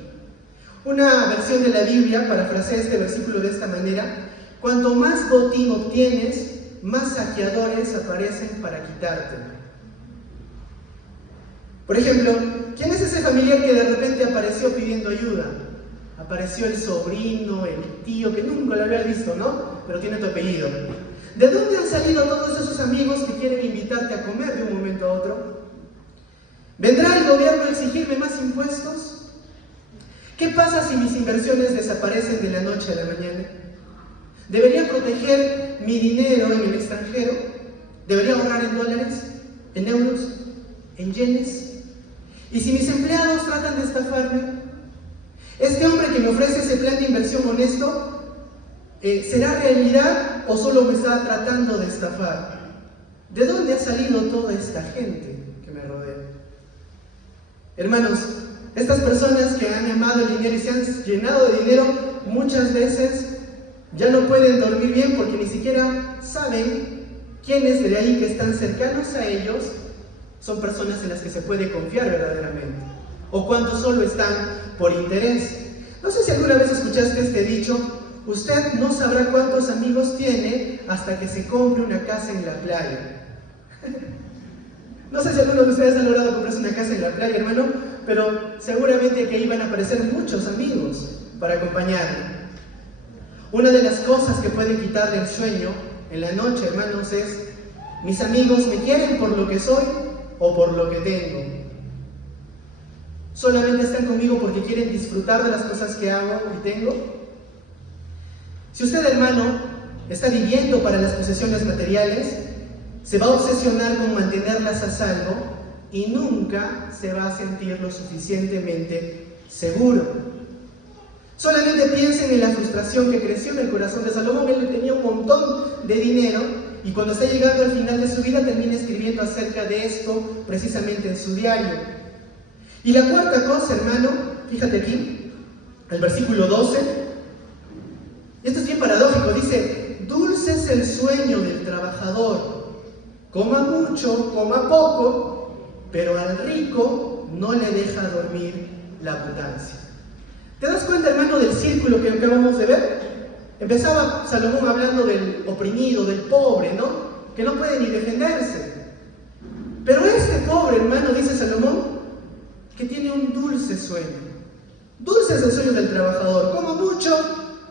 Una versión de la Biblia parafrasea este versículo de esta manera: cuanto más botín obtienes, más saqueadores aparecen para quitártelo. Por ejemplo, ¿quién es ese familiar que de repente apareció pidiendo ayuda? Apareció el sobrino, el tío, que nunca lo había visto, ¿no? Pero tiene tu apellido. ¿De dónde han salido todos esos amigos que quieren invitarte a comer de un momento a otro? ¿Vendrá el gobierno a exigirme más impuestos? ¿Qué pasa si mis inversiones desaparecen de la noche a la mañana? ¿Debería proteger mi dinero en el extranjero? ¿Debería ahorrar en dólares, en euros, en yenes? ¿Y si mis empleados tratan de estafarme? ¿Este hombre que me ofrece ese plan de inversión honesto será realidad o solo me está tratando de estafar? ¿De dónde ha salido toda esta gente que me rodea? Hermanos, estas personas que han amado el dinero y se han llenado de dinero, muchas veces ya no pueden dormir bien porque ni siquiera saben quiénes de ahí que están cercanos a ellos son personas en las que se puede confiar verdaderamente, o cuántos solo están por interés. No sé si alguna vez escuchaste este dicho: usted no sabrá cuántos amigos tiene hasta que se compre una casa en la playa. No sé si alguno de ustedes ha logrado comprarse una casa en la playa, hermano, pero seguramente que ahí van a aparecer muchos amigos para acompañarle. Una de las cosas que pueden quitarle el sueño en la noche, hermanos, es: ¿mis amigos me quieren por lo que soy o por lo que tengo? ¿Solamente están conmigo porque quieren disfrutar de las cosas que hago y tengo? Si usted, hermano, está viviendo para las posesiones materiales, se va a obsesionar con mantenerlas a salvo y nunca se va a sentir lo suficientemente seguro. Solamente piensen en la frustración que creció en el corazón de Salomón. Él tenía un montón de dinero y cuando está llegando al final de su vida termina escribiendo acerca de esto precisamente en su diario. Y la cuarta cosa, hermano, fíjate aquí, el versículo 12, y esto es bien paradójico, dice: dulce es el sueño del trabajador, coma mucho, coma poco, pero al rico no le deja dormir la abundancia. ¿Te das cuenta, hermano, del círculo que acabamos de ver? Empezaba Salomón hablando del oprimido, del pobre, ¿no? Que no puede ni defenderse. Pero este pobre, hermano, dice Salomón, que tiene un dulce sueño. Dulce es el sueño del trabajador, coma mucho,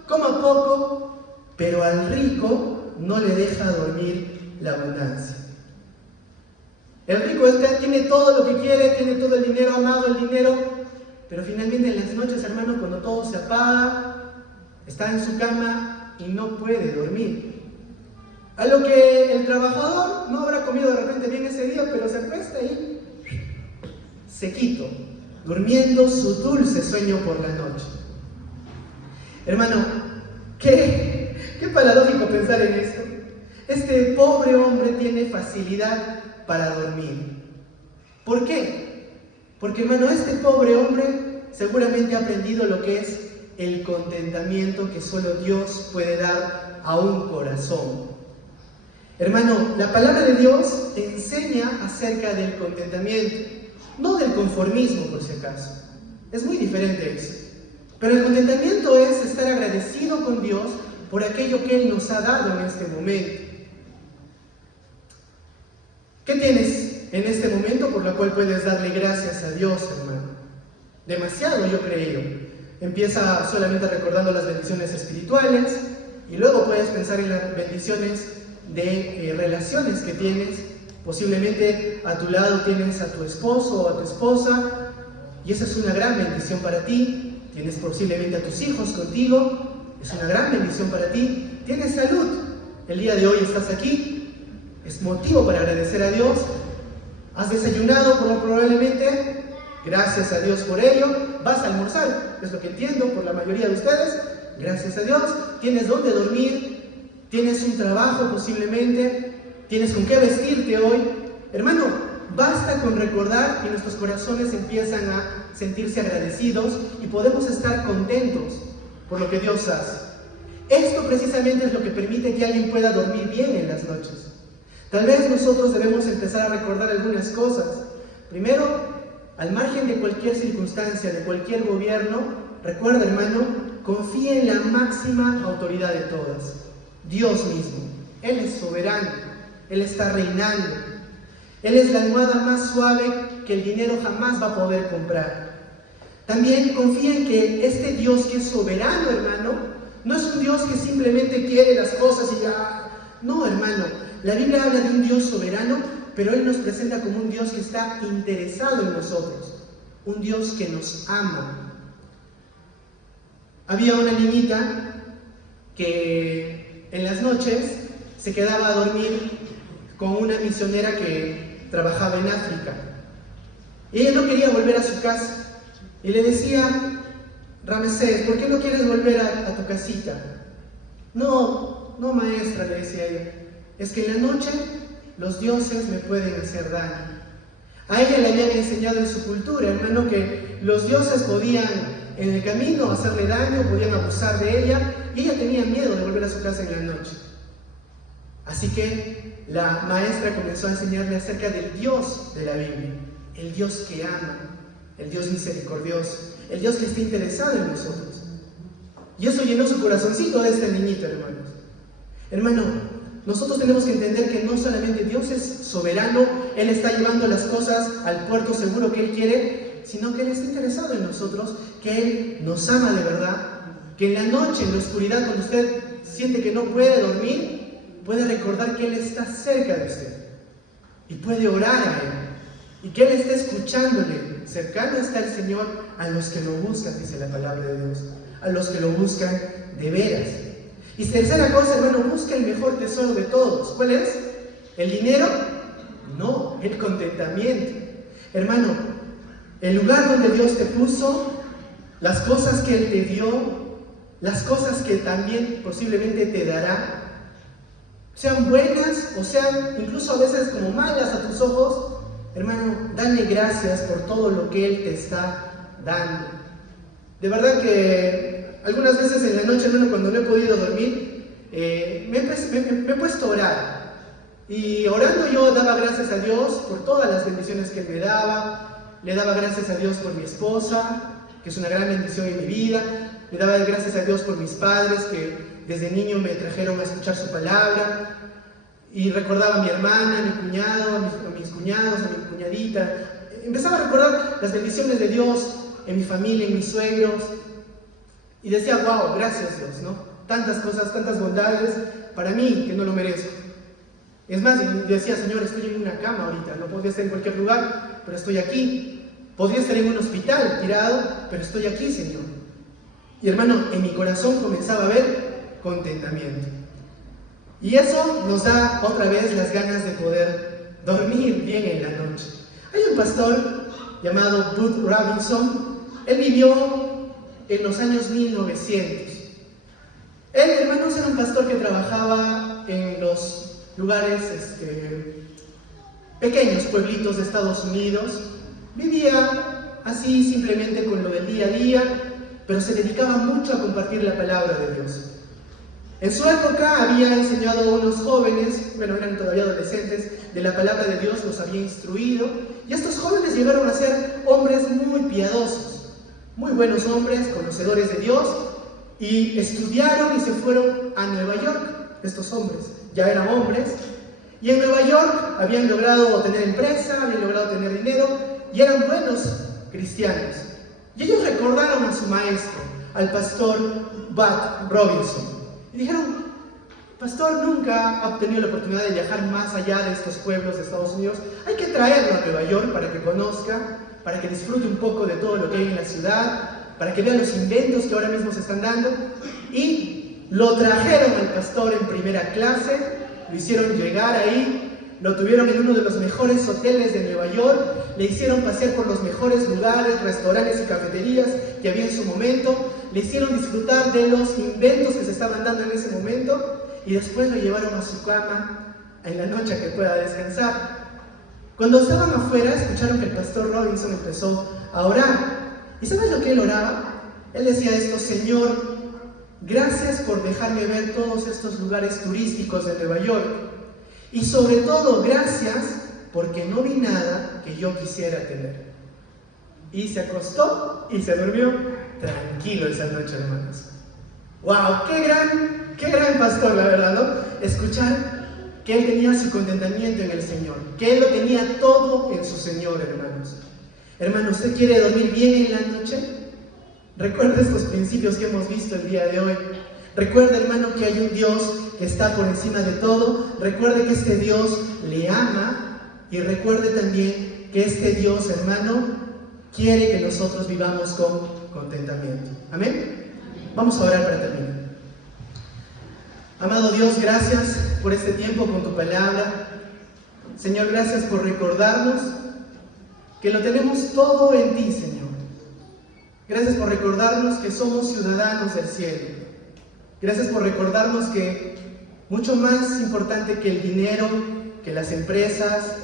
coma poco, pero al rico no le deja dormir la abundancia. El rico tiene todo lo que quiere, tiene todo el dinero, amado el dinero, pero finalmente en las noches, hermano, cuando todo se apaga, está en su cama y no puede dormir. A lo que el trabajador no habrá comido de repente bien ese día, pero se acuesta ahí, sequito, durmiendo su dulce sueño por la noche. Hermano, qué paradójico pensar en esto. Este pobre hombre tiene facilidad para dormir. ¿Por qué? Porque, hermano, este pobre hombre seguramente ha aprendido lo que es el contentamiento que solo Dios puede dar a un corazón. Hermano, la palabra de Dios te enseña acerca del contentamiento, no del conformismo, por si acaso. Es muy diferente eso. Pero el contentamiento es estar agradecido con Dios por aquello que Él nos ha dado en este momento. ¿Qué tienes en este momento por lo cual puedes darle gracias a Dios, hermano? Demasiado, yo creo. Empieza solamente recordando las bendiciones espirituales y luego puedes pensar en las bendiciones de relaciones que tienes. Posiblemente a tu lado tienes a tu esposo o a tu esposa y esa es una gran bendición para ti. Tienes posiblemente a tus hijos contigo, es una gran bendición para ti. Tienes salud, el día de hoy estás aquí, es motivo para agradecer a Dios. Has desayunado probablemente, Gracias a Dios por ello. Vas a almorzar, es lo que entiendo por la mayoría de ustedes. Gracias a Dios. Tienes dónde dormir, tienes un trabajo posiblemente, tienes con qué vestirte hoy. Hermano, basta con recordar y nuestros corazones empiezan a sentirse agradecidos y podemos estar contentos por lo que Dios hace. Esto precisamente es lo que permite que alguien pueda dormir bien en las noches. Tal vez nosotros debemos empezar a recordar algunas cosas. Primero, al margen de cualquier circunstancia, de cualquier gobierno, recuerda, hermano, confía en la máxima autoridad de todas, Dios mismo. Él es soberano, Él está reinando. Él es la almohada más suave que el dinero jamás va a poder comprar. También confía en que este Dios que es soberano, hermano, no es un Dios que simplemente quiere las cosas y ya. No, hermano, la Biblia habla de un Dios soberano, pero Él nos presenta como un Dios que está interesado en nosotros, un Dios que nos ama. Había una niñita que en las noches se quedaba a dormir con una misionera que trabajaba en África. Y ella no quería volver a su casa. Y le decía: Ramesés, ¿por qué no quieres volver a tu casita? No, maestra, le decía ella. Es que en la noche los dioses me pueden hacer daño. A ella le habían enseñado en su cultura, hermano, que los dioses podían en el camino hacerle daño, podían abusar de ella, y ella tenía miedo de volver a su casa en la noche. Así que la maestra comenzó a enseñarle acerca del Dios de la Biblia, el Dios que ama, el Dios misericordioso, el Dios que está interesado en nosotros. Y eso llenó su corazoncito de este niñito, hermanos. Hermano, nosotros tenemos que entender que no solamente Dios es soberano, Él está llevando las cosas al puerto seguro que Él quiere, sino que Él está interesado en nosotros, que Él nos ama de verdad, que en la noche, en la oscuridad, cuando usted siente que no puede dormir, puede recordar que Él está cerca de usted y puede orar a Él, y que Él está escuchándole. Cercano está el Señor a los que lo buscan, dice la palabra de Dios, a los que lo buscan de veras. Y tercera cosa, hermano, busca el mejor tesoro de todos. ¿Cuál es? ¿El dinero? No, el contentamiento. Hermano, el lugar donde Dios te puso, las cosas que Él te dio, las cosas que también posiblemente te dará, sean buenas o sean incluso a veces como malas a tus ojos, hermano, dale gracias por todo lo que Él te está dando. De verdad que algunas veces en la noche, hermano, cuando no he podido dormir, me he puesto a orar. Y orando yo daba gracias a Dios por todas las bendiciones que Él me daba. Le daba gracias a Dios por mi esposa, que es una gran bendición en mi vida. Le daba gracias a Dios por mis padres, que desde niño me trajeron a escuchar su palabra. Y recordaba a mi hermana, a mi cuñado, a mis cuñados, a mi cuñadita. Empezaba a recordar las bendiciones de Dios en mi familia, en mis suegros. Y decía: wow, gracias Dios, ¿no? Tantas cosas, tantas bondades para mí que no lo merezco. Es más, decía: Señor, estoy en una cama ahorita, no podría estar en cualquier lugar, pero estoy aquí. Podría estar en un hospital tirado, pero estoy aquí, Señor. Y hermano, en mi corazón comenzaba a haber contentamiento. Y eso nos da otra vez las ganas de poder dormir bien en la noche. Hay un pastor llamado Booth Robinson. Él vivió en los años 1900. Él, hermanos, era un pastor que trabajaba en los lugares pequeños pueblitos de Estados Unidos. Vivía así simplemente con lo del día a día, pero se dedicaba mucho a compartir la palabra de Dios. En su época había enseñado a unos jóvenes, bueno, eran todavía adolescentes, de la palabra de Dios, los había instruido, y estos jóvenes llegaron a ser hombres muy piadosos, muy buenos hombres, conocedores de Dios, y estudiaron y se fueron a Nueva York. Estos hombres ya eran hombres, y en Nueva York habían logrado tener empresa, habían logrado tener dinero, y eran buenos cristianos. Y ellos recordaron a su maestro, al pastor Booth Robinson, y dijeron: pastor, nunca ha tenido la oportunidad de viajar más allá de estos pueblos de Estados Unidos. Hay que traerlo a Nueva York para que conozca, para que disfrute un poco de todo lo que hay en la ciudad, para que vea los inventos que ahora mismo se están dando. Y lo trajeron al pastor en primera clase, lo hicieron llegar ahí, lo tuvieron en uno de los mejores hoteles de Nueva York, le hicieron pasear por los mejores lugares, restaurantes y cafeterías que había en su momento, le hicieron disfrutar de los inventos que se estaban dando en ese momento y después lo llevaron a su cama en la noche a que pueda descansar. Cuando estaban afuera, escucharon que el pastor Robinson empezó a orar. ¿Y sabes lo que él oraba? Él decía esto: Señor, gracias por dejarme ver todos estos lugares turísticos de Nueva York. Y sobre todo, gracias porque no vi nada que yo quisiera tener. Y se acostó y se durmió tranquilo esa noche, hermanos. ¡Wow! ¡Qué gran pastor, la verdad!, ¿no? Escuchar que él tenía su contentamiento en el Señor, que él lo tenía todo en su Señor, hermanos. Hermano, ¿usted quiere dormir bien en la noche? Recuerda estos principios que hemos visto el día de hoy. Recuerda, hermano, que hay un Dios que está por encima de todo. Recuerde que este Dios le ama. Y recuerde también que este Dios, hermano, quiere que nosotros vivamos con contentamiento. ¿Amén? Vamos a orar para terminar. Amado Dios, gracias por este tiempo con tu palabra. Señor, gracias por recordarnos que lo tenemos todo en ti, Señor. Gracias por recordarnos que somos ciudadanos del cielo. Gracias por recordarnos que mucho más importante que el dinero, que las empresas,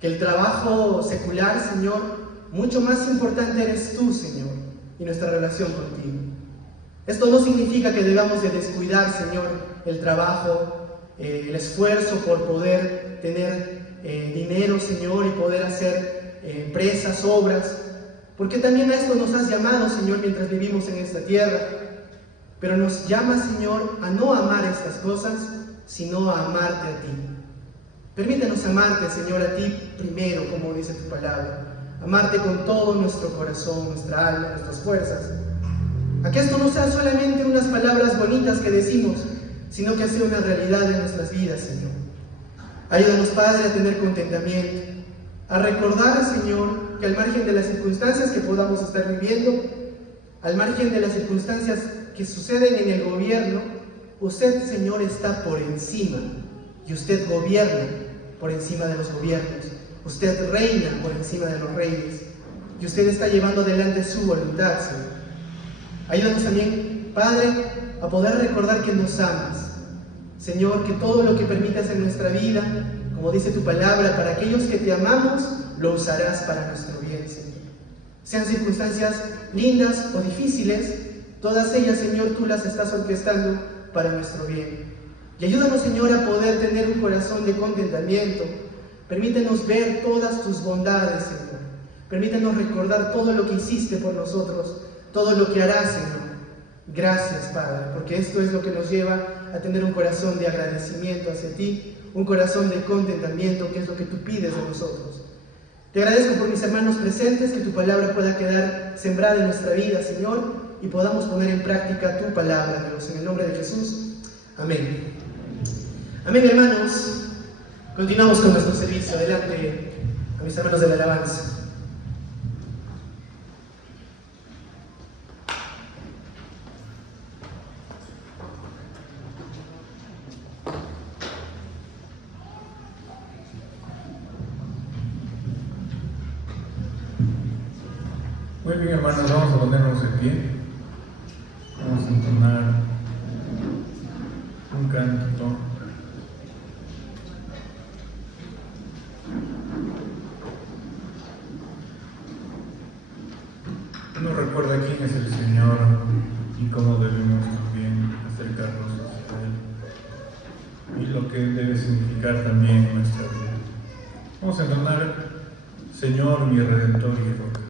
que el trabajo secular, Señor, mucho más importante eres tú, Señor, y nuestra relación contigo. Esto no significa que debamos de descuidar, Señor, el trabajo, el esfuerzo por poder tener dinero, Señor, y poder hacer empresas, obras, porque también a esto nos has llamado, Señor, mientras vivimos en esta tierra. Pero nos llama, Señor, a no amar estas cosas, sino a amarte a ti. Permítanos amarte, Señor, a ti primero, como dice tu palabra. Amarte con todo nuestro corazón, nuestra alma, nuestras fuerzas. A que esto no sea solamente unas palabras bonitas que decimos, sino que sea una realidad en nuestras vidas, Señor. Ayúdanos, Padre, a tener contentamiento, a recordar, Señor, que al margen de las circunstancias que podamos estar viviendo, al margen de las circunstancias que suceden en el gobierno, usted, Señor, está por encima, y usted gobierna por encima de los gobiernos, usted reina por encima de los reyes, y usted está llevando adelante su voluntad, Señor. Ayúdanos también, Padre, a poder recordar que nos amas, Señor, que todo lo que permitas en nuestra vida, como dice tu palabra, para aquellos que te amamos, lo usarás para nuestro bien, Señor. Sean circunstancias lindas o difíciles, todas ellas, Señor, tú las estás orquestando para nuestro bien. Y ayúdanos, Señor, a poder tener un corazón de contentamiento. Permítenos ver todas tus bondades, Señor. Permítenos recordar todo lo que hiciste por nosotros, todo lo que harás, Señor. Gracias, Padre, porque esto es lo que nos lleva a tener un corazón de agradecimiento hacia ti, un corazón de contentamiento, que es lo que tú pides de nosotros. Te agradezco por mis hermanos presentes, que tu palabra pueda quedar sembrada en nuestra vida, Señor, y podamos poner en práctica tu palabra, Dios, en el nombre de Jesús. Amén. Amén, hermanos. Continuamos con nuestro servicio. Adelante a mis hermanos de la alabanza. Muy bien, hermanos, vamos a ponernos en pie. Vamos a entonar un canto. Nos recuerda quién es el Señor y cómo debemos también acercarnos a Él y lo que debe significar también en nuestra vida. Vamos a entonar: Señor, mi Redentor y Roca.